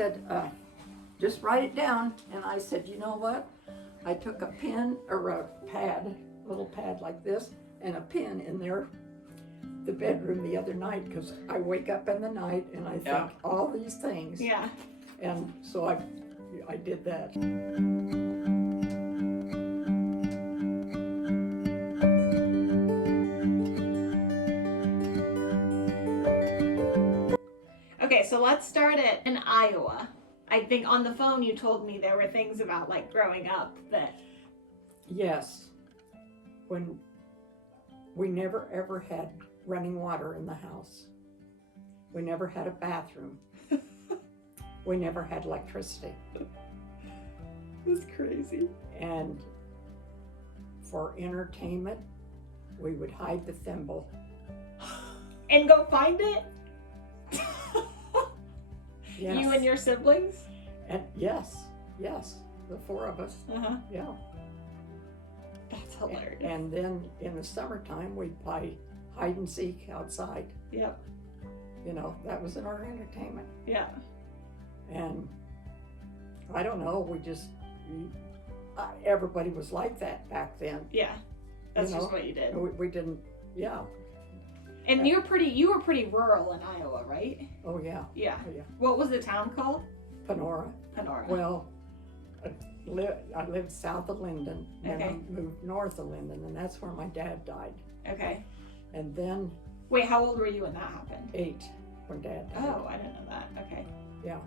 said, just write it down. And I said, you know what? I took a pen or a pad, a little pad like this, and a pen in there, the bedroom the other night, because I wake up in the night and I think all these things. Yeah. And so I did that. Okay, so let's start it in Iowa. I think on the phone you told me there were things about like growing up that... Yes. When we never ever had running water in the house. We never had a bathroom. We never had electricity. That's crazy. And for entertainment, we would hide the thimble. And go find it? Yes. You and your siblings? And yes, the four of us. Uh-huh. Yeah. That's hilarious. And then in the summertime, we'd play hide and seek outside. Yep. You know, that was in our entertainment. Yeah. And I don't know, everybody was like that back then. Yeah. That's You know? just what you did. We didn't, yeah. And you were pretty rural in Iowa, right? Oh, yeah. Yeah. Oh, yeah. What was the town called? Panora. Panora. Well, I lived south of Linden, and Okay. I moved north of Linden, and that's where my dad died. Okay. And then Wait, how old were you when that happened? 8 when Dad died. Oh, I didn't know that. Okay. Yeah.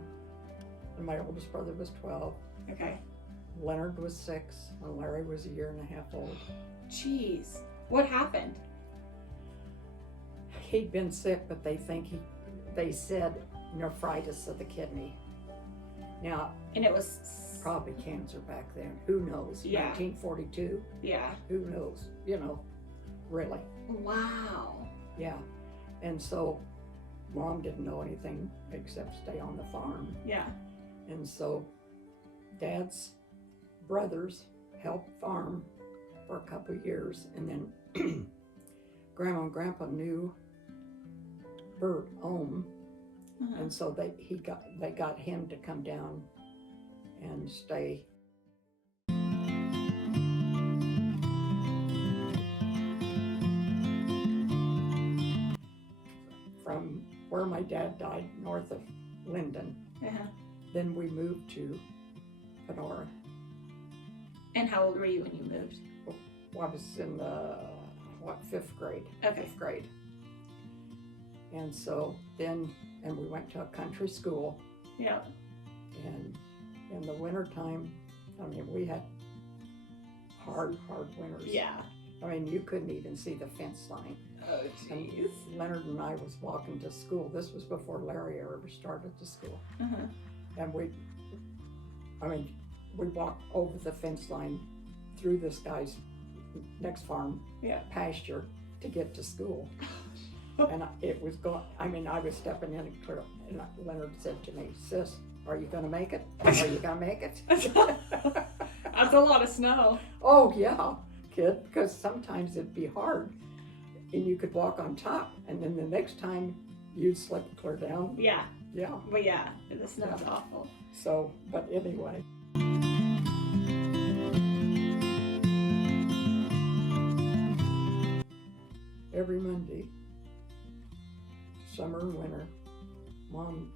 And my oldest brother was 12. Okay. Leonard was 6, and Larry was a year and a half old. Jeez. What happened? He'd been sick, but they said nephritis of the kidney. Now, And it was... probably cancer back then. Who knows? Yeah. 1942? Yeah. Who knows? You know, really. Wow. Yeah. And so Mom didn't know anything except stay on the farm. Yeah. And so Dad's brothers helped farm for a couple of years, and then Grandma and Grandpa knew Bert Ohm, Uh-huh. and so they got him to come down and stay. From where my dad died, north of Linden, Uh-huh. then we moved to Panora. And how old were you when you moved? I was in the, 5th grade. Okay. 5th grade. And so then, and we went to a country school, Yeah. and in the wintertime, I mean, we had hard winters. Yeah. I mean, you couldn't even see the fence line. Oh, And jeez. Leonard and I was walking to school. This was before Larry ever started to school. Uh-huh. And we walked over the fence line through this guy's next farm Yeah. pasture to get to school. And it was going, I was stepping in and clear, and Leonard said to me, "Sis, are you gonna make it? Are you gonna make it?" That's a lot of snow. Oh yeah, kid, because sometimes it'd be hard and you could walk on top, and then the next time you'd slip clear down. Yeah. Yeah. But yeah, the snow's awful. So, but anyway. Every Monday, summer and winter, Mom,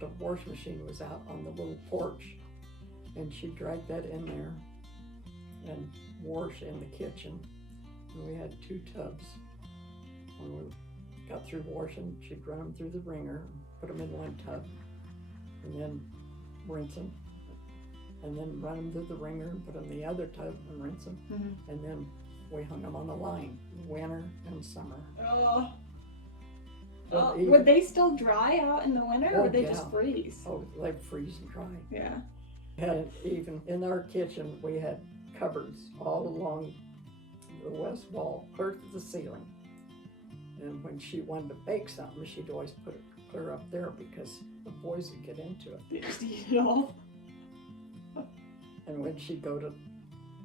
the wash machine was out on the little porch, and she'd drag that in there and wash in the kitchen. And we had 2 tubs. When we got through washing, she'd run them through the wringer, put them in one tub, and then rinse them, and then run them through the wringer and put them in the other tub and rinse them, Mm-hmm. and then we hung them on the line, winter and summer. Oh. Well, Oh, even- would they still dry out in the winter, or Oh, would they yeah. just freeze? Oh, they'd freeze and dry. Yeah. And even in our kitchen, we had cupboards all along the west wall, clear to the ceiling. And when she wanted to bake something, she'd always put it clear up there because the boys would get into it. They just eat it all. And when she'd go to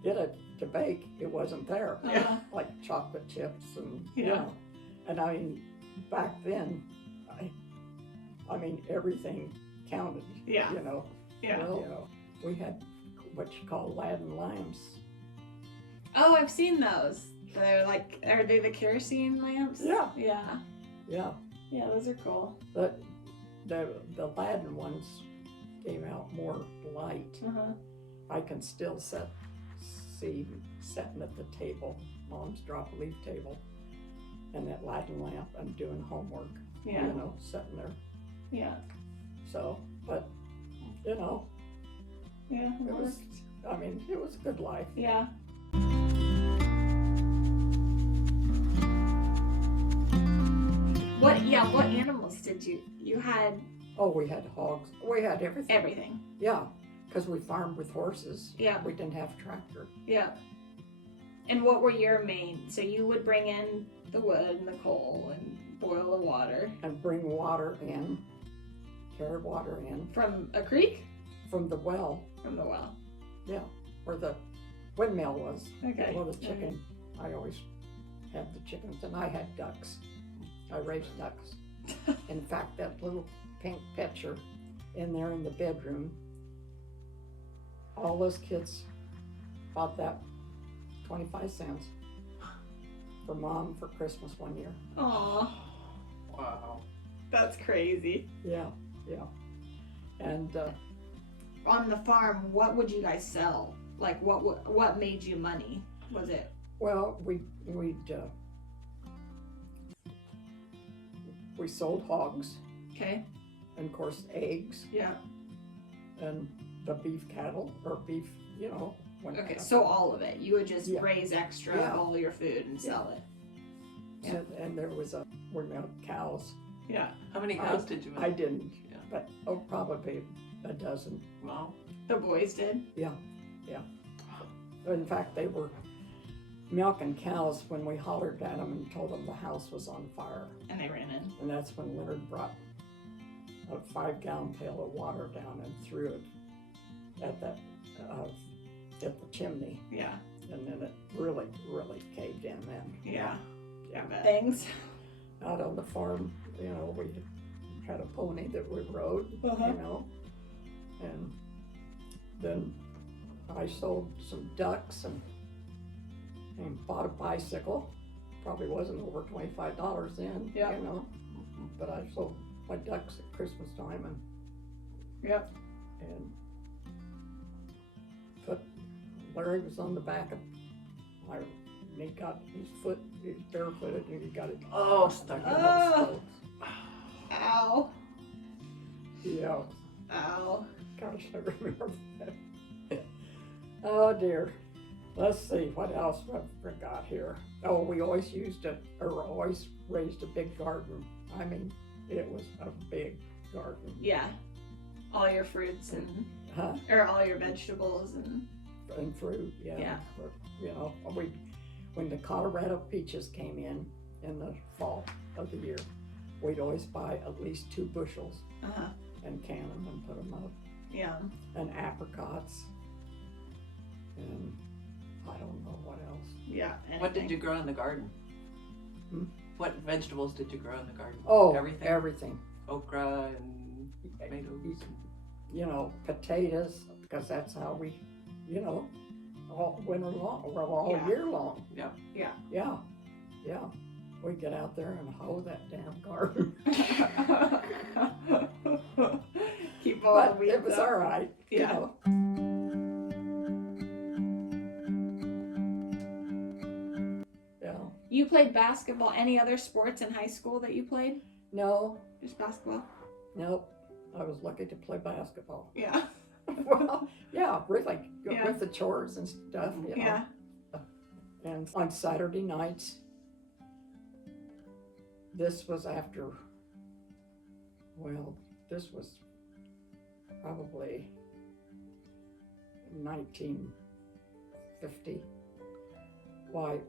get it to bake, it wasn't there. Yeah. Like chocolate chips and, Yeah. you know. And I mean, back then, I mean, everything counted. Yeah. You know. Yeah. You know, we had what you call Aladdin lamps. Oh, I've seen those. They're like, are they the kerosene lamps? Yeah. Yeah. Yeah. Yeah, those are cool. But the Aladdin ones came out more light. Uh-huh. I can still see sitting at the table, Mom's drop leaf table, and that Aladdin lamp and doing homework. Yeah. You know, sitting there. Yeah. So, but you know, Yeah. it was. I mean, it was a good life. Yeah. What animals did you had? Oh, we had hogs. We had everything. Everything. Yeah, because we farmed with horses. Yeah. We didn't have a tractor. Yeah. And what were your main? So you would bring in the wood and the coal and boil the water And bring water in, carry water in from a creek? from the well. From the well. Yeah, where the windmill was. Okay. Well, the chicken. I always had the chickens, and I had ducks. I raised ducks. In fact, that little pink pitcher in there in the bedroom, all those kids bought that 25 cents for Mom for Christmas one year. Aw, Wow. that's crazy. Yeah, yeah. And On the farm, what would you guys sell? Like, what made you money? Was it? well, we sold hogs, Okay. and of course eggs, Yeah. and the beef cattle or beef, you know. When Okay, so all of it. You would just Yeah. raise extra Yeah. of all your food and sell it. Yeah. and there was we milked cows. Yeah. How many cows did you make? I didn't, Yeah. but probably a dozen. Wow. The boys did? In fact, they were milking cows when we hollered at them and told them the house was on fire. And they ran in. And that's when Leonard brought a 5-gallon pail of water down and threw it at the chimney. Yeah. And then it really, really caved in then. Yeah. Yeah. Things. Out on the farm, you know, we had a pony that we rode, Uh-huh. you know. And then I sold some ducks and bought a bicycle. Probably wasn't over $25 then, Yeah. you know. But I sold my ducks at Christmas time Yep. and Larry was on the back of my, and he got his foot, he's barefooted, and he got it. Oh, stuck in Oh. those spokes. Ow. Yeah, Ow. gosh, I remember that. Oh dear. Let's see, what else I forgot here? Oh, we always always raised a big garden. I mean, it was a big garden. Yeah. All your fruits and, Huh? or all your vegetables and, And fruit, yeah. Yeah. But, you know, when the Colorado peaches came in the fall of the year, we'd always buy at least 2 bushels and can them and put them up. yeah. And apricots. And I don't know what else. Yeah. What did you grow in the garden? Hmm? What vegetables did you grow in the garden? Oh, Everything? everything. Okra and tomatoes. You know, potatoes, because that's how we, you know, all winter long, or all Yeah. year long. Yeah. Yeah. Yeah, yeah. We get out there and hoe that damn garden. Keep all the But weeds it was up. all right. Yeah. You know. Yeah. You played basketball. Any other sports in high school that you played? No, Just basketball? nope. I was lucky to play basketball. Yeah. Well, yeah, really. Yeah. With the chores and stuff, you know. Yeah. And on Saturday nights, this was after, well, this was probably 1950. Why,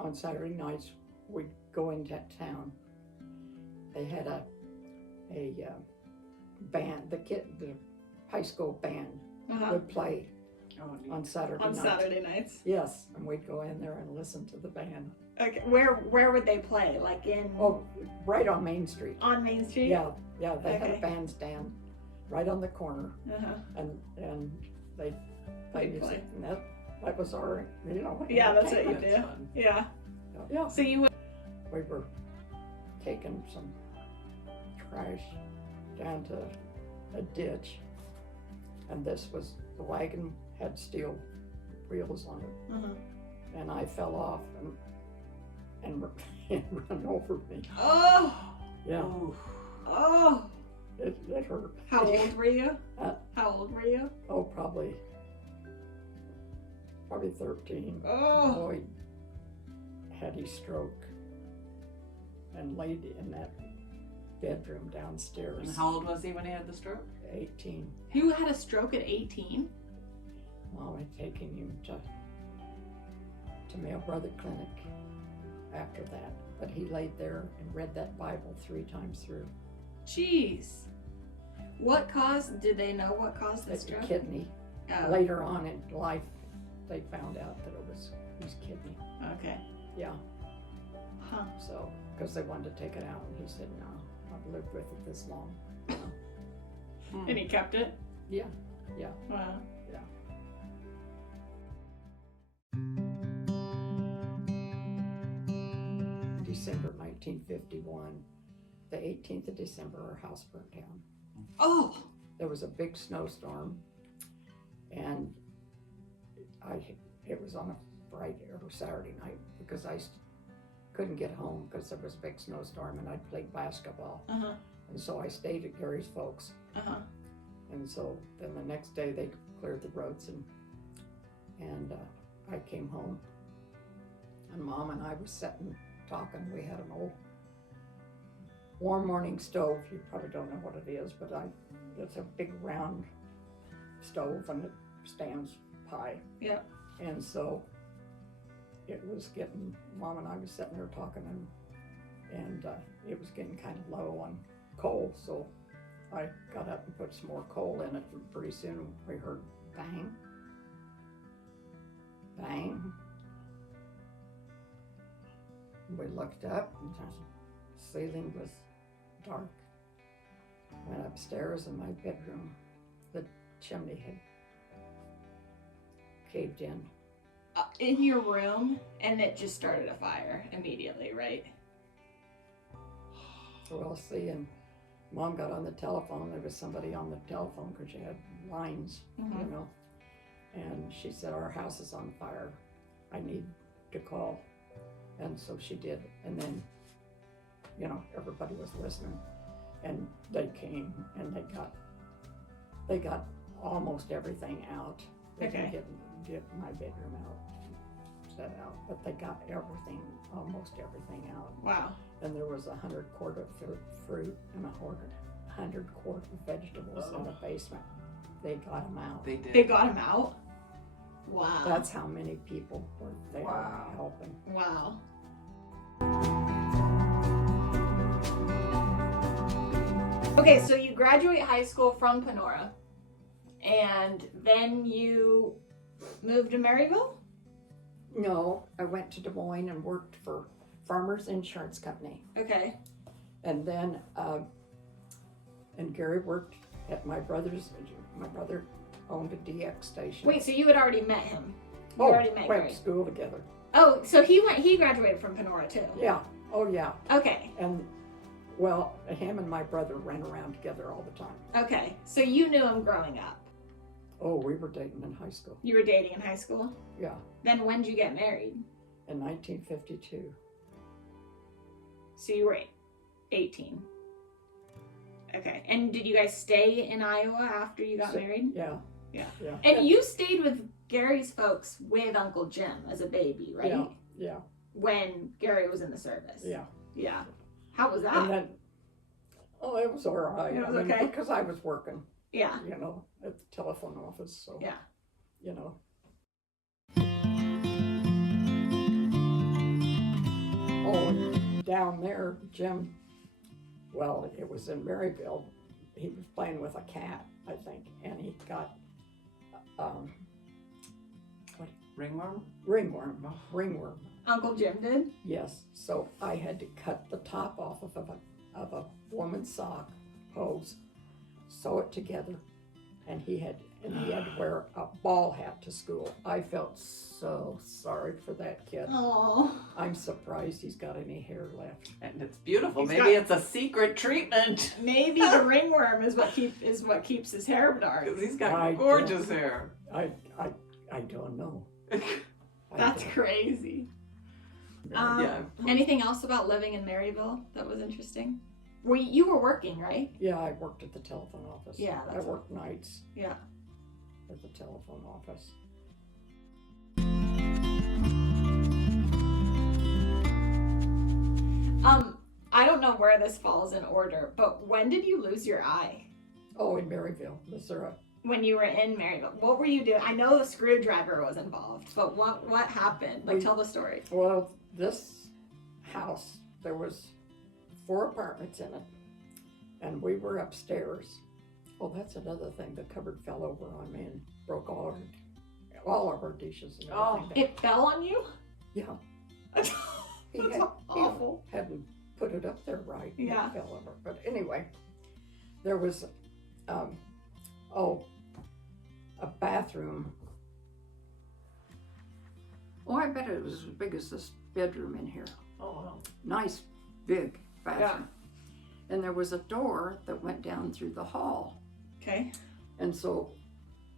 on Saturday nights, we'd go into town. They had a band, the high school band would play Oh, neat. on Saturday On nights. Saturday nights. Yes, and we'd go in there and listen to the band. Okay. Where would they play? Like in Oh, right on Main Street. on Main Street? Yeah, they had Okay. a bandstand, right on the corner, Uh-huh. and they play They'd music, and that was our, Yeah, that's what you entertainment. do. That's fun. Yeah. Yeah, So you went, we were taking some trash down to a ditch, and the wagon had steel wheels on it, uh-huh. and I fell off and it ran over me. Oh, Yeah, Ooh. oh. it hurt. How old were you? Uh, How old were you? Oh, probably 13. Oh. Boy had his stroke and laid in that bedroom downstairs. And how old was he when he had the stroke? 18. You had a stroke at 18? Mom had taken him to Male Brother Clinic after that. But he laid there and read that Bible 3 times through. Jeez. Did they know what caused the It's a stroke? kidney. Oh, Later on in life, they found out that it was his kidney. okay. Yeah, Huh. so, because they wanted to take it out, and he said, no, I've lived with it this long. You know? Hmm. And he kept it? Yeah, Wow. December 1951, the 18th of December, our house burnt down. Oh. There was a big snowstorm, and it was on a Friday or Saturday night, because I couldn't get home because there was a big snowstorm, and I'd played basketball, Uh-huh. and so I stayed at Gary's folks. Uh-huh. And so then the next day they cleared the roads, and I came home, and Mom and I was sitting talking. We had an old warm morning stove. You probably don't know what it is, but it's a big round stove, and it stands high. Yeah. And so it was getting, Mom and I was sitting there talking, and it was getting kind of low on coal, so I got up and put some more coal in it, and pretty soon we heard bang, bang. We looked up, and the ceiling was dark. Went upstairs in my bedroom. The chimney had caved in. In your room, and it just started a fire immediately, right? Well, see, and Mom got on the telephone. There was somebody on the telephone because she had lines, you know. And she said, our house is on fire. I need to call. And so she did. And then, you know, everybody was listening. And they came, and they got almost everything out. They Okay. didn't get my bedroom out, set out, but they got everything, almost everything out. Wow. And there was 100 quart of fruit and 100 quart of vegetables in the basement. They got them out. They did. They got him out? Wow. That's how many people were there Wow. helping. Wow. Okay, so you graduate high school from Panora, and then you moved to Maryville? No, I went to Des Moines and worked for Farmers Insurance Company. Okay. And then, and Gary worked at my brother owned a DX station. Wait, so you had already met him? You oh, already met went Gary? to school together. Oh, so he graduated from Panora too? Yeah, oh yeah. Okay. And well, him and my brother ran around together all the time. Okay. So you knew him growing up? Oh, we were dating in high school. You were dating in high school? Yeah, Then when did you get married? in 1952. So you were 18. Okay. And did you guys stay in Iowa after you got married? Yeah. Yeah. Yeah. And you stayed with Gary's folks with Uncle Jim as a baby, right? Yeah. Yeah. When Gary was in the service. Yeah. Yeah. How was that? And then, oh, it was all right. It was okay? Because I was working, yeah. you know, at the telephone office, so, Yeah. you know. Oh, and down there, Jim, well, it was in Maryville. He was playing with a cat, I think, and he got Ringworm? ringworm. Uncle Jim did? Yes, so I had to cut the top off of a woman's sock hose sew it together, and he had to wear a ball hat to school. I felt so sorry for that kid. Oh. I'm surprised he's got any hair left. And it's beautiful. He's Maybe got- it's a secret treatment. Maybe the ringworm is what keeps his hair dark. Because he's got I gorgeous hair. I don't know. I That's don't- crazy. Yeah. Anything else about living in Maryville that was interesting? You were working, right? Yeah, I worked at the telephone office. Yeah, I that's- worked nights Yeah. at the telephone office. I don't know where this falls in order, but when did you lose your eye? Oh, in Maryville, Missouri. When you were in Maryville, what were you doing? I know the screwdriver was involved, but what happened? Like, tell the story. Well, this house, there was 4 apartments in it, and we were upstairs. Oh, that's another thing. The cupboard fell over on me and broke all of our dishes and everything. down. It fell on you? Yeah, That's he had, awful. He hadn't put it up there right. and Yeah. It fell over. But anyway, there was, a bathroom. Oh, I bet it was as big as this bedroom in here. Oh, wow. Nice, big bathroom. And there was a door that went down through the hall. Okay. And so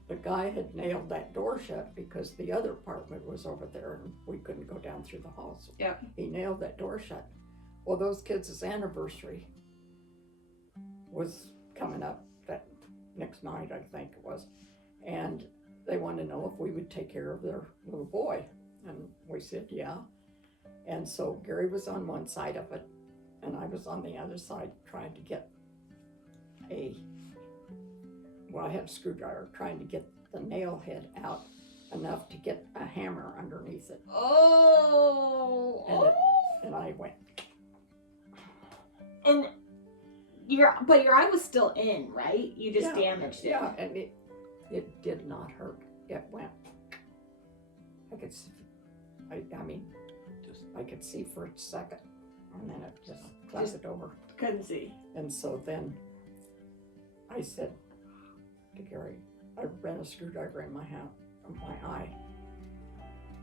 the guy had nailed that door shut because the other apartment was over there and we couldn't go down through the hall. So Yeah. he nailed that door shut. Well, those kids' anniversary was coming up that next night, I think it was. And they wanted to know if we would take care of their little boy. And we said, yeah. And so Gary was on one side of it, and I was on the other side trying to get I had a screwdriver trying to get the nail head out enough to get a hammer underneath it. Oh. And I went, And your eye was still in, right? You just Yeah, damaged it. yeah, and it did not hurt. It went, I could see, I mean, I could see for a second, and then it just clouded over. Couldn't see. And so then I said to Gary, I ran a screwdriver in my eye,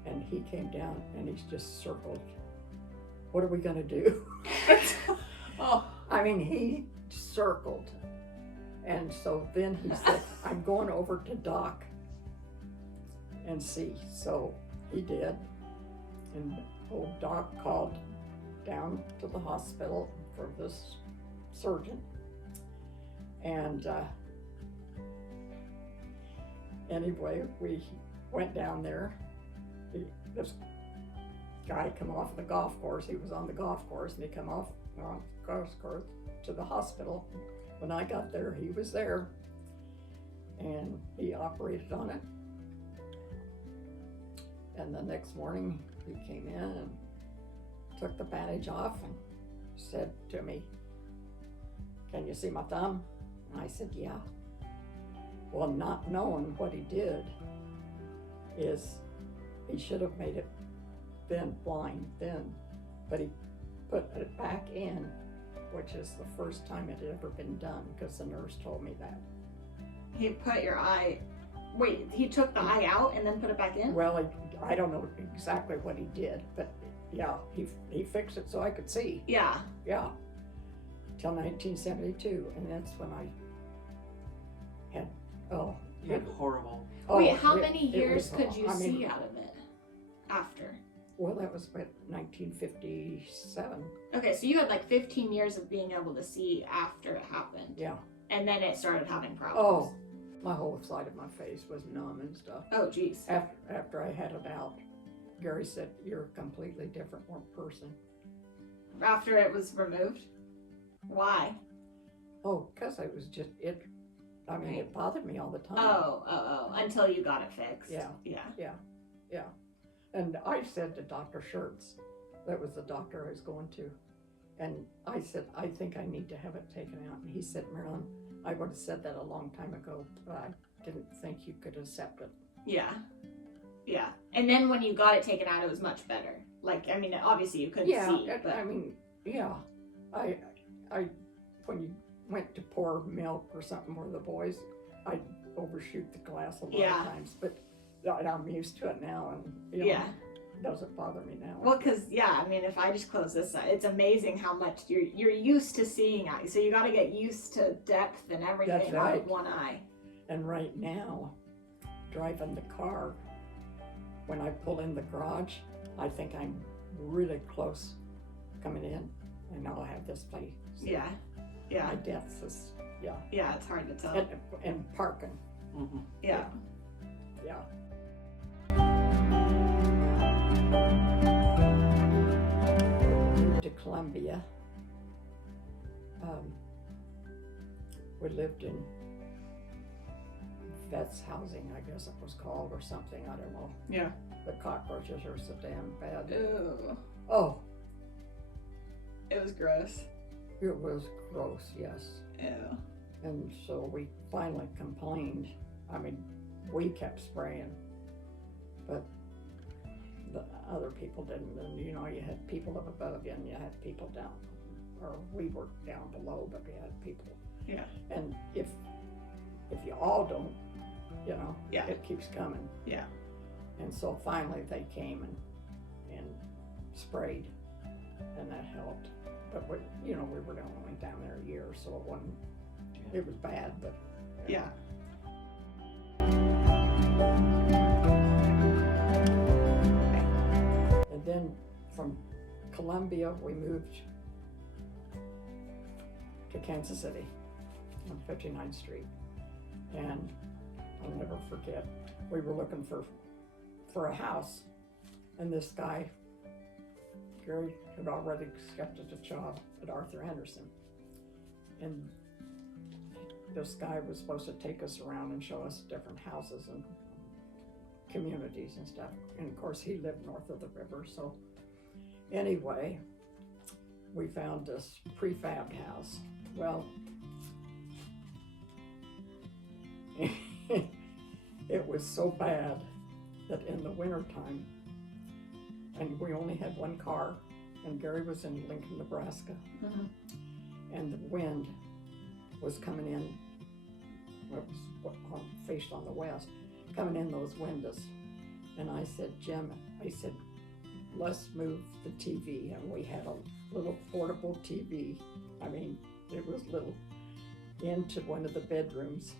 and he came down and he's just circled. What are we gonna do? Oh. I mean, he circled. And so then he said, I'm going over to Doc and see. So he did. And old Doc called down to the hospital for this surgeon. And anyway, we went down there. This guy come off the golf course. He was on the golf course, and he come off the golf course to the hospital. When I got there, he was there, and he operated on it. And the next morning, he came in and took the bandage off and said to me, "Can you see my thumb?" And I said, "Yeah." Well, not knowing what he did is he should have made it then blind then, but he put it back in, which is the first time it had ever been done, because the nurse told me that. He put your eye. Wait, he took the eye out and then put it back in? Well, I don't know exactly what he did, but yeah, he fixed it so I could see. Yeah. Yeah, till 1972, and that's when I had You had horrible. Wait, how it- many it years was, could you I mean, see out of it after? Well, that was about 1957. Okay, so you had like 15 years of being able to see after it happened. Yeah. And then it started having Oh, problems. my whole side of my face was numb and stuff. Oh, geez. After I had it out, Gary said, "You're a completely different person." After it was removed? Why? Oh, because I was just it. I mean, it bothered me all the time. Oh. Until you got it fixed. Yeah. Yeah. Yeah. And I said to Dr. Schertz, that was the doctor I was going to, and I said, "I think I need to have it taken out." And he said, "Marilyn, I would have said that a long time ago, but I didn't think you could accept it." Yeah. Yeah. And then when you got it taken out, it was much better. Like, I mean, obviously you couldn't see. But I mean, yeah. I when went to pour milk or something where the boys, I'd overshoot the glass a lot Yeah. of times, but I'm used to it now, and you know, Yeah. it doesn't bother me now. Well, because I mean, if I just close this, it's amazing how much you're used to seeing eye. So you got to get used to depth and everything That's out right. of one eye. And right now, driving the car, when I pull in the garage, I think I'm really close coming in, and I'll have this place. Yeah. Yeah. My depth is, yeah. Yeah. It's hard to tell. And parking, Mm-hmm. Yeah. yeah. Moved to Columbia. We lived in Vets Housing, I guess it was called, or something, I don't know. Yeah. The cockroaches are so damn bad. Ooh. Oh, It was gross. it was gross, yes. Ew. And so we finally complained. I mean, we kept spraying, but the other people didn't. And you know, you had people up above you and you had people down, or we were down below, but we had people. Yeah. And if you all don't, you know, Yeah. it keeps coming. Yeah. And so finally they came and sprayed, and that helped. But we, you know, we were only down there a year, so it wasn't. It was bad, but Yeah. And then from Columbia, we moved to Kansas City on 59th Street. And I'll never forget, we were looking for a house, and this guy, Gary, had already accepted a job at Arthur Anderson. And this guy was supposed to take us around and show us different houses and communities and stuff. And of course, he lived north of the river. So anyway, we found this prefab house. Well, it was so bad that in the wintertime, and we only had one car, and Gary was in Lincoln, Nebraska, Mhm. and the wind was coming in, it was faced on the west, coming in those windows. And I said, Jim, I said, let's move the TV. And we had a little portable TV. I mean, it was little, into one of the bedrooms,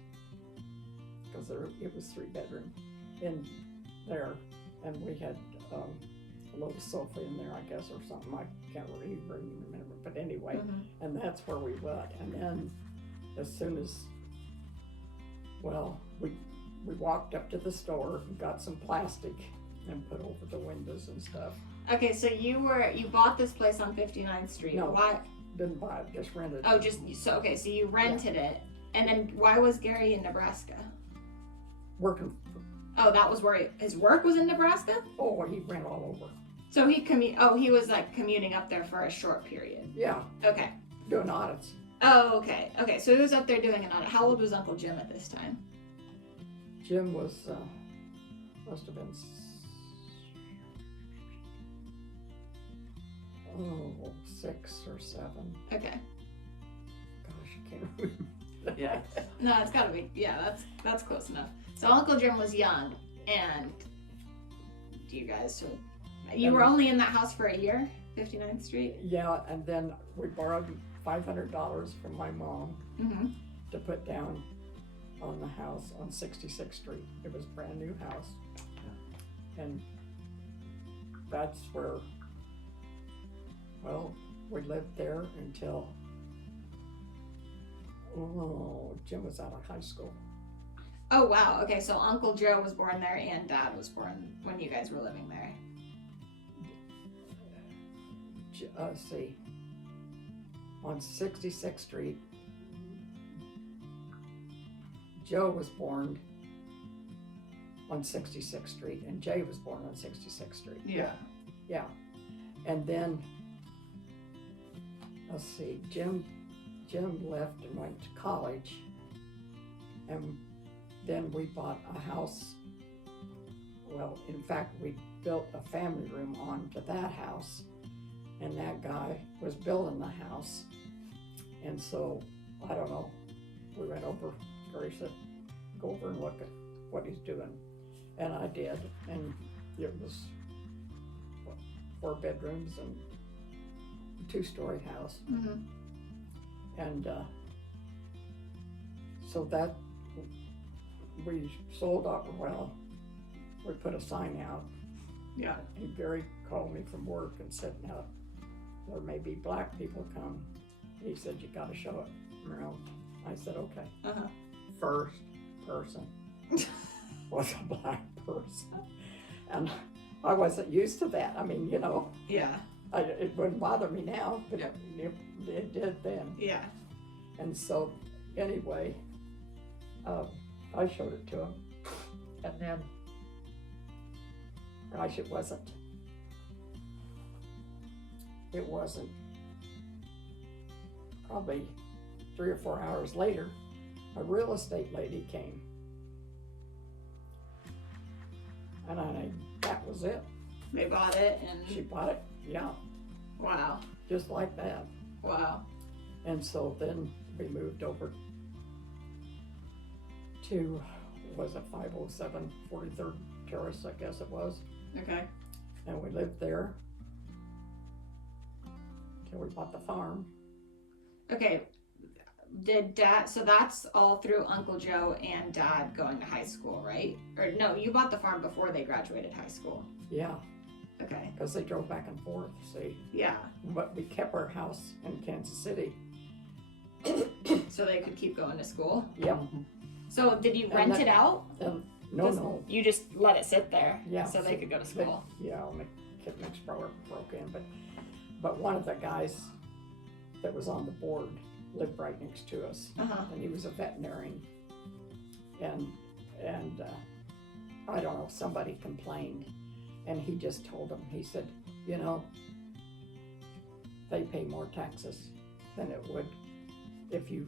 because it was 3-bedroom in there. And we had a little sofa in there, I guess, or something. I can't really remember. But anyway, Mhm. and that's where we went. And then as soon as, well, we walked up to the store and got some plastic and put over the windows and stuff. Okay, so you bought this place on 59th Street. No. Why? Didn't buy it, just rented it. Oh, so you rented it, and then why was Gary in Nebraska? Working, Oh, that was where his work was in Nebraska. oh, he ran all over. So he was like commuting up there for a short period. Yeah, Okay. doing audits. Oh, okay. Okay, so he was up there doing an audit. How old was Uncle Jim at this time? Jim was, must have been, 6 or 7. Okay. Gosh, I can't remember. Yeah. No, it's gotta be. Yeah, that's close enough. So Uncle Jim was young, and you guys, you were only in that house for a year, 59th Street. Yeah, and then we borrowed $500 from my mom Mm-hmm. to put down on the house on 66th Street. It was a brand new house. And that's where, well, we lived there until, Jim was out of high school. Oh wow. Okay, so Uncle Joe was born there, and Dad was born when you guys were living there. Let's see, on 66th Street, Joe was born on 66th Street, and Jay was born on 66th Street. Yeah. Yeah. And then, let's see, Jim left and went to college, and then we bought a house. Well, in fact, we built a family room onto that house, and that guy was building the house. And so I don't know. We went over, Gary said, go over and look at what he's doing. And I did, and it was what, 4 bedrooms and a 2-story house. Mhm. And so that, we sold up, well, we put a sign out. Yeah. And Gary called me from work and said, now, there may be black people come. He said, you gotta show it around. I said, okay. Uh-huh. First person was a black person. And I wasn't used to that. I mean, you know, Yeah. it wouldn't bother me now, but Yep. it did then. Yeah. And so, anyway, I showed it to him. And then, gosh, it wasn't probably 3 or 4 hours later, a real estate lady came. And that was it. They bought it She and bought it, yeah, wow. just like that. Wow. And so then we moved over to, was it 507 43rd Terrace, I guess it was. Okay. And we lived there till we bought the farm. Okay. Did Dad, so that's all through Uncle Joe and Dad going to high school, right? Or no, you bought the farm before they graduated high school. Yeah, Okay. because they drove back and forth, see. Yeah. But we kept our house in Kansas City. So they could keep going to school. Yep. So did you And rent that- it out? No, Just- no. You just let it sit there. Yeah, So they could go to school. Yeah, my kid next door broke in, but one of the guys that was on the board lived right next to us, Uh-huh. and he was a veterinarian. And I don't know, somebody complained, and he just told them, he said, you know, they pay more taxes than it would if you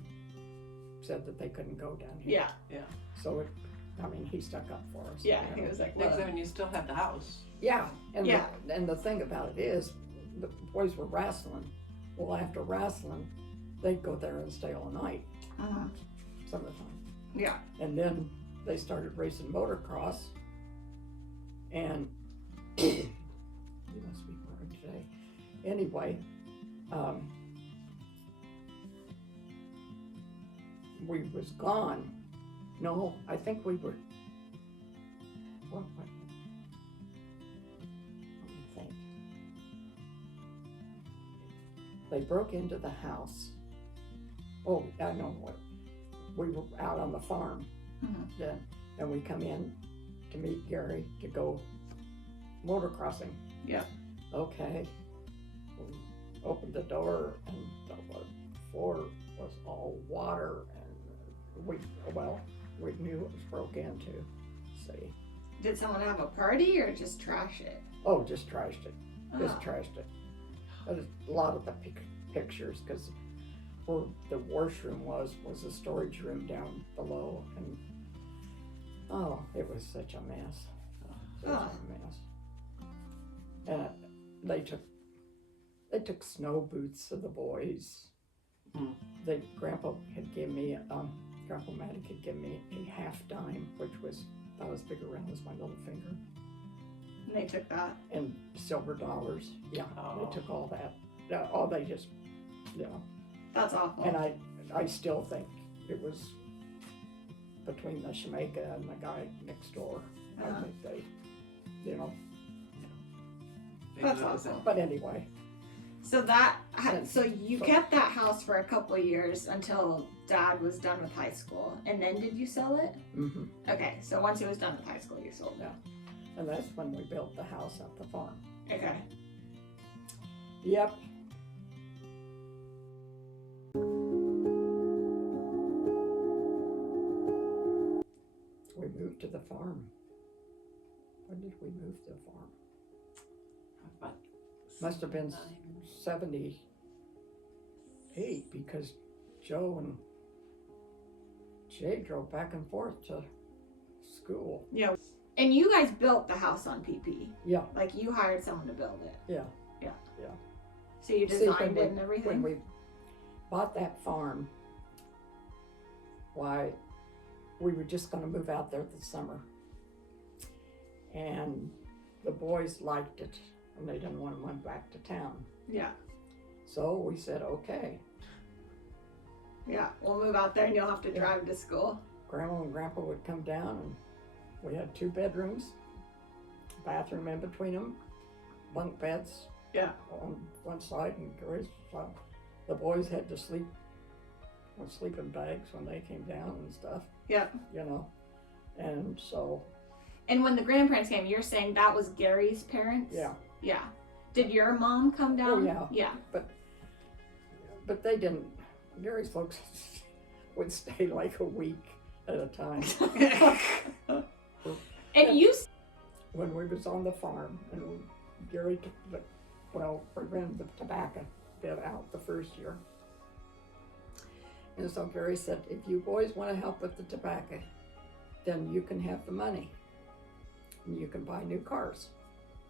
said that they couldn't go down here. Yeah. So he stuck up for us. Yeah. you He know. was like, Next well, time you still have the house. Yeah, and Yeah. The thing about it is, the boys were wrestling. Well, after wrestling, they'd go there and stay all night uh-huh. some of the time. Yeah. And then they started racing motocross, and you must be bored today. Anyway, we was gone. No, I think we were. What? Let me think. They broke into the house. Oh, I know what. We were out on the farm Mhm. then, and we come in to meet Gary to go motocrossing. Yeah. Okay. We opened the door and the floor was all water, and we knew it was broke into. See. Did someone have a party or just trash it? Oh, just trashed it. Just Oh. trashed it. There's a lot of the pictures, because where the washroom was a storage room down below, and it was such a mess. Such Oh. a mess. And they took snow boots of the boys. Hmm. Grandpa had given me, Grandpa Maddock had given me a half dime, which was about as big around as my little finger, And they took that. and silver dollars. Yeah, Oh. they took all that. They just, That's awful. and I still think it was between the Jamaica and the guy next door. I Uh-huh. think they, Maybe That's that was awful. but anyway, So you kept that house for a couple of years until Dad was done with high school, and then did you sell it? mhm. Okay, so once he was done with high school, you sold it. And that's when we built the house at the farm. Okay. Yep. We moved to the farm. When did we move to the farm? About Must have been 78, because Joe and Jay drove back and forth to school. Yeah. And you guys built the house on PP. Yeah, Like you hired someone to build it. yeah. So you See, designed it and when everything. we bought that farm, why we were just going to move out there this summer. And the boys liked it, and they didn't want to move back to town. Yeah. So we said, okay. Yeah. We'll move out there and you'll have to Yeah. drive to school. Grandma and Grandpa would come down, and we had 2 bedrooms, bathroom in between them, bunk beds Yeah. on one side and Gary's side. The boys had to sleep on sleeping bags when they came down and stuff, Yeah. you know. And so, And when the grandparents came, you're saying that was Gary's parents? yeah. Yeah. Did your mom come down? Oh, yeah. Yeah. But they didn't. Gary's folks would stay like a week at a time. And you When we was on the farm, and Gary took the, we rented the tobacco bit out the first year. And so Gary said, if you boys want to help with the tobacco, then you can have the money. And you can buy new cars.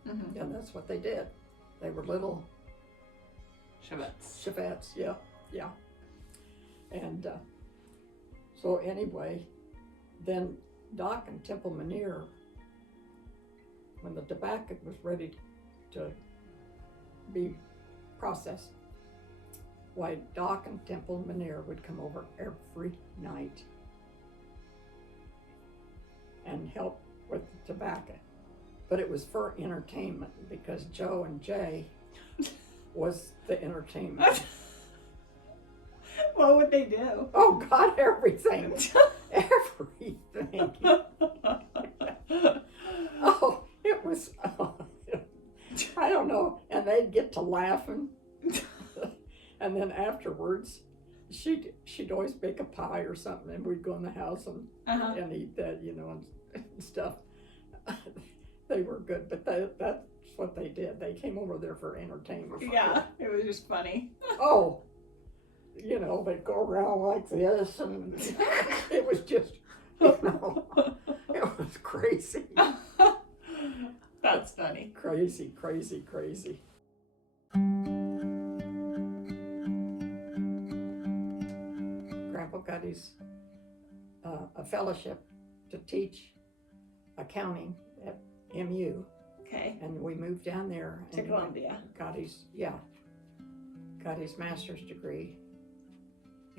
Mhm. And that's what they did. They were little Chevettes. Chevettes, yeah. And so anyway, then Doc and Temple Manier, when the tobacco was ready to be processed, why Doc and Temple Manier would come over every night and help with the tobacco. But it was for entertainment, because Joe and Jay was the entertainment. what would they do? Oh God, everything. Everything. Oh, it was, I don't know. And they'd get to laughing. And then afterwards, she'd always bake a pie or something, and we'd go in the house and, Uh-huh. and eat that, you know, and stuff. They were good, but that's what they did. They came over there for entertainment. Yeah, it was just funny. Oh, you know, they'd go around like this, and it was just, you know, it was crazy. That's funny. Crazy. Grandpa got his a fellowship to teach accounting at MU, Okay. and we moved down there To and Columbia. got his master's degree.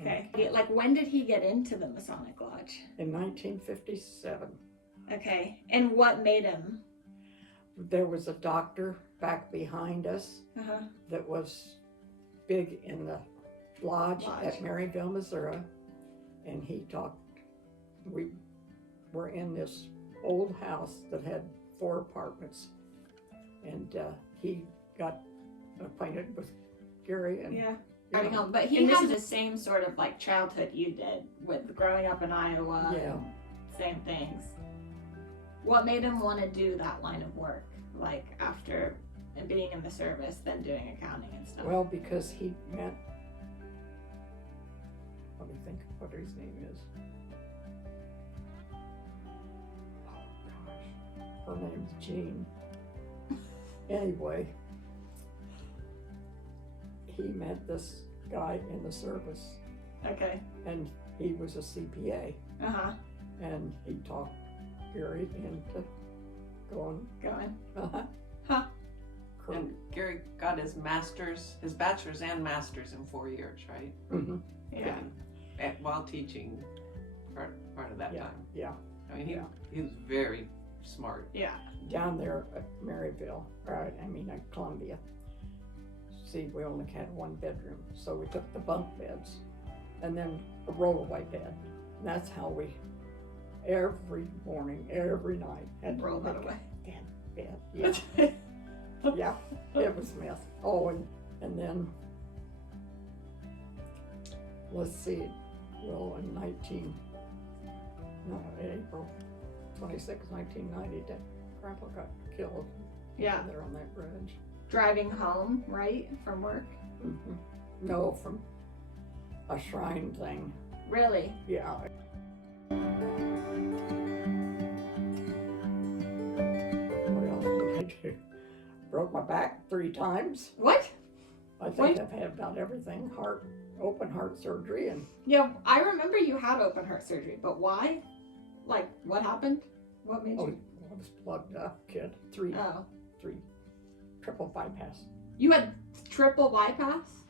Okay. Like, when did he get into the Masonic Lodge? In 1957. Okay. And what made him? There was a doctor back behind us Uh-huh. that was big in the lodge Lodge. at Maryville, Missouri, and he talked. We were in this old house that had 4 apartments, and he got acquainted with Gary, and Yeah. you Driving know, home. But he had the same sort of like childhood you did with growing up in Iowa. Yeah. Same things. What made him want to do that line of work? Like after being in the service, then doing accounting and stuff. well, because he met. Let me think what his name is. Oh gosh, her name's Jean. Anyway, he met this guy in the service, Okay. and he was a CPA, Uh-huh. and he talked Gary into going. Going. Uh-huh. Huh. And Gary got his bachelor's and master's in 4 years, right? Mm-hmm. Yeah. While teaching part of that Yeah. time. Yeah, I mean, Yeah. he was very smart. Yeah. down there at Maryville, at Columbia. See, we only had 1 bedroom, so we took the bunk beds and then a rollaway bed. And that's how we, every morning, every night, had to Roll that make away. a bed. Yeah, yeah, it was a mess. Oh, and then, let's see, well, in April 26, 1990, Grandpa got killed. Yeah. There on that bridge. Driving home, right? From work? Mm-hmm. No, from a shrine thing. Really? Yeah. What else did I do? Broke my back 3 times. What? I think Wait. I've had about everything, open heart surgery, and Yeah, I remember you had open heart surgery, but why? Like, what happened? What made oh, you? I was plugged up, kid. Three Oh, triple bypass. you had triple bypass?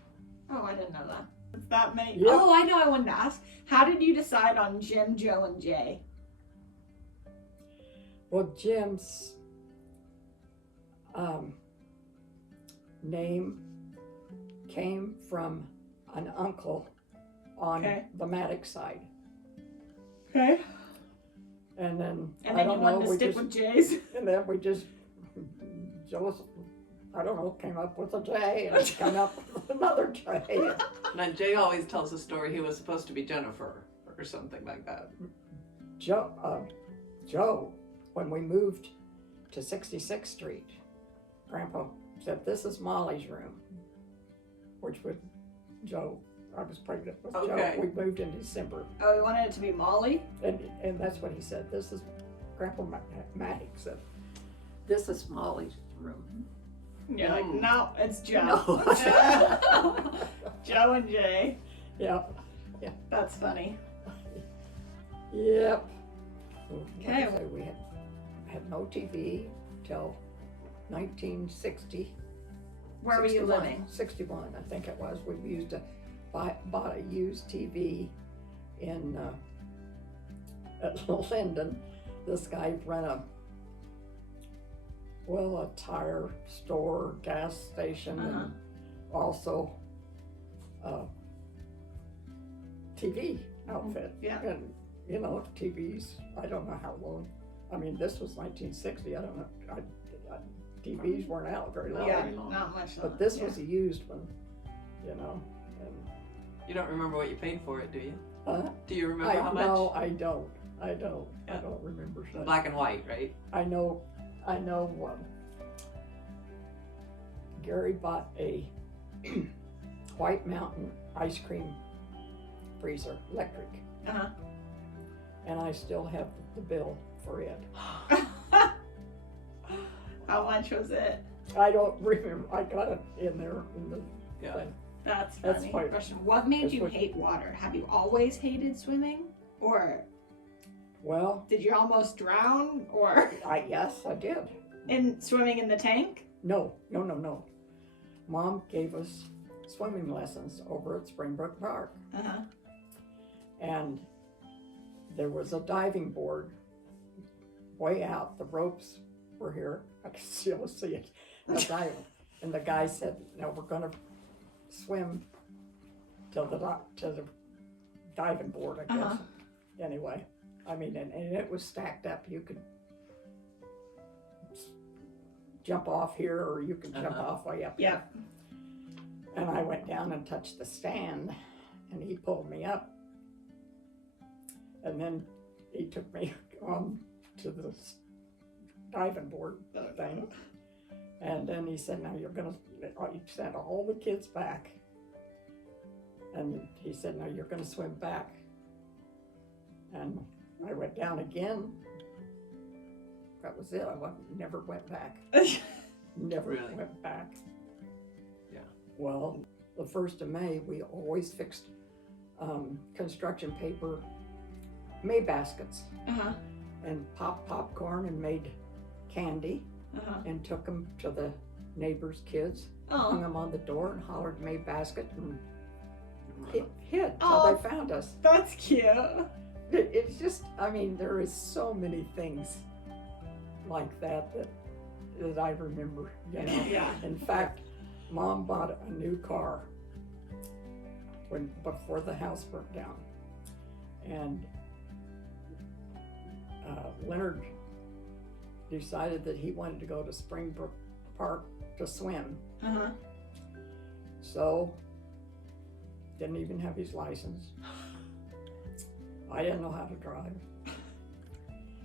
Oh, I didn't know that. It's that many. Yep. Oh, I know. I wanted to ask. How did you decide on Jim, Joe, and Jay? Well, Jim's name came from an uncle on Okay. the Maddox side. Okay. And then, And I then you don't know, wanted to we stick just, with Jay's. and then we just, Joe's, I don't know, came up with a J and came up with another J. Now Jay always tells a story. He was supposed to be Jennifer or something like that. Joe, when we moved to 66th Street, Grandpa said, "This is Molly's room," which was Joe. I was pregnant with Okay. Joe. We moved in December, Oh, you wanted it to be Molly? and that's what he said. This is Grandpa Maddox said, "This is Molly's room." You're like, Mm. no, it's Joe. No. Joe and Jay. Yeah. That's funny. Yep. Like I Okay. say, we had no TV till 1960. Where were you 61, living? 61, I think it was. We bought a used TV in at Linden. This guy ran a tire store, gas station, and also a TV outfit. Yeah. And you know, TVs, I don't know how long. I mean, this was 1960. I don't know. TVs weren't out very long. Yeah, not much. But this was a used one, you know. And You don't remember what you paid for it, do you? Do you I remember how much? no, I don't. I don't Yeah. remember. So Black and white, right? I know. Gary bought a White Mountain ice cream freezer, electric, Uh-huh. and I still have the bill for it. How much was it? I don't remember. I got it in there. In the Yeah. thing. That's That's funny. fine. Question. What made That's you what- hate water? Have you always hated swimming? Or Well, did you almost drown? Or yes, I did. in swimming in the tank? No. Mom gave us swimming lessons over at Springbrook Park, Uh-huh. and there was a diving board way out. The ropes were here. I can still see it. The diving, and the guy said, "No, we're gonna swim to the diving board, I guess." Uh-huh. Anyway, I mean, and it was stacked up. You could jump off here, or you could jump Uh-huh. off way up. Yeah. And I went down and touched the stand, and he pulled me up. And then he took me on to the diving board thing. And then he said, "Now you're gonna send all the kids back." And he said, "Now you're gonna swim back." And I went down again. That was it. Never went back. Never Really? went back. Yeah. Well, the 1st of May, we always fixed construction paper May baskets Uh-huh. and popped popcorn and made candy Uh-huh. and took them to the neighbors' kids, hung Oh. them on the door and hollered May basket and hid till Oh. they found us. That's cute. It's just, I mean, there is so many things like that I remember, you know. Yeah. In fact, Mom bought a new car before the house burnt down, and Leonard decided that he wanted to go to Springbrook Park to swim, Uh-huh. so didn't even have his license. I didn't know how to drive.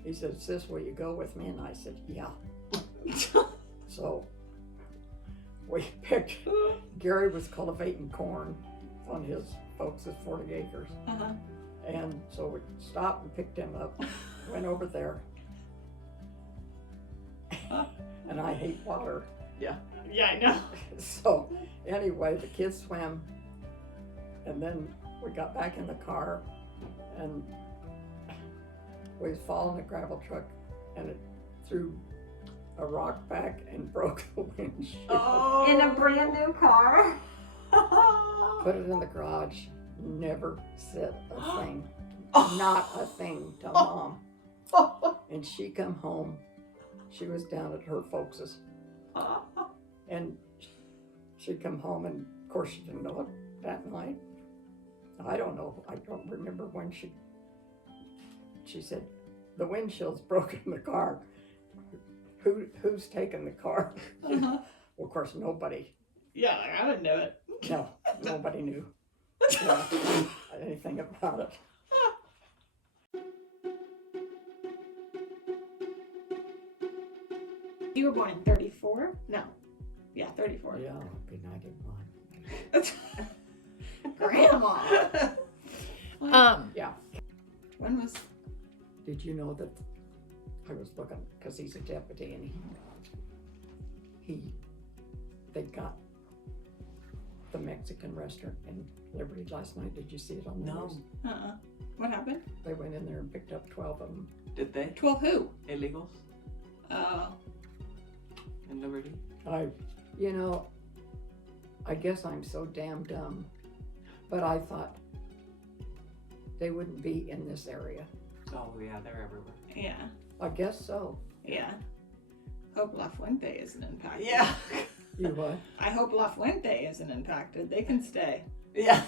He said, "Sis, will you go with me?" And I said, "Yeah." So we picked, Gary was cultivating corn on his folks' 40 acres. Uh-huh. And so we stopped and picked him up, went over there. And I hate water. Yeah, I know. So anyway, the kids swam, and then we got back in the car, and we was following a gravel truck, and it threw a rock back and broke the windshield. Oh. In a brand new car. Put it in the garage. Never said a thing. Oh. Not a thing to Mom. And she come home. She was down at her folks's, and she come home, and of course she didn't know it that night. I don't know. I don't remember when she said the windshield's broken in the car. Who's taking the car? Well, of course nobody. Yeah, like, I didn't know it. No, nobody knew anything about it. You were born in 34? No. Yeah, 34. Yeah, it'd be 91. Grandma. Yeah. When was? Did you know that I was looking, because he's a deputy, and they got the Mexican restaurant in Liberty last night. Did you see it on the No. news? What happened? They went in there and picked up 12 of them. Did they? 12 who? Illegals in Liberty? I guess I'm so damn dumb, but I thought they wouldn't be in this area. Oh yeah, they're everywhere. Yeah. I guess so. Yeah. Hope La Fuente isn't impacted. Yeah. You what? I hope La Fuente isn't impacted. They can stay. Yeah.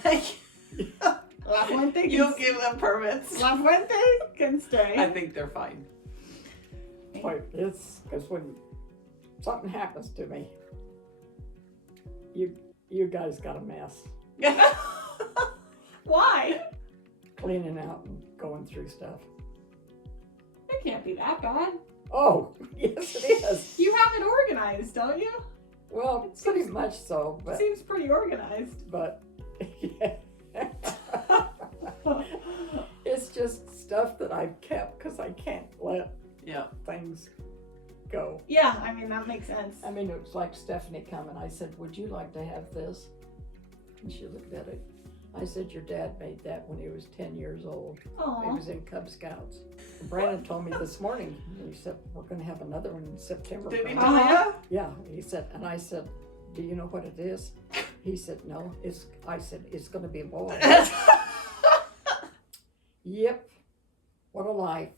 La Fuente can You'll give them permits. La Fuente can stay. I think they're fine. Wait, it's because when something happens to me, you guys got a mess. Why? Cleaning out and going through stuff. It can't be that bad. Oh, yes it is. You have it organized, don't you? Well, pretty much so, but Seems pretty organized. it's just stuff that I've kept because I can't let Yeah. things go. Yeah, I mean, that makes sense. I mean, it was like Stephanie coming. I said, would you like to have this? And she looked at it. I said, your dad made that when he was 10 years old. He Aw. was in Cub Scouts. Brandon told me this morning, he said, we're going to have another one in September. Did he for tell me." you? Yeah, he said, and I said, do you know what it is? He said, no. I said, it's going to be a boy. Yep. What a life.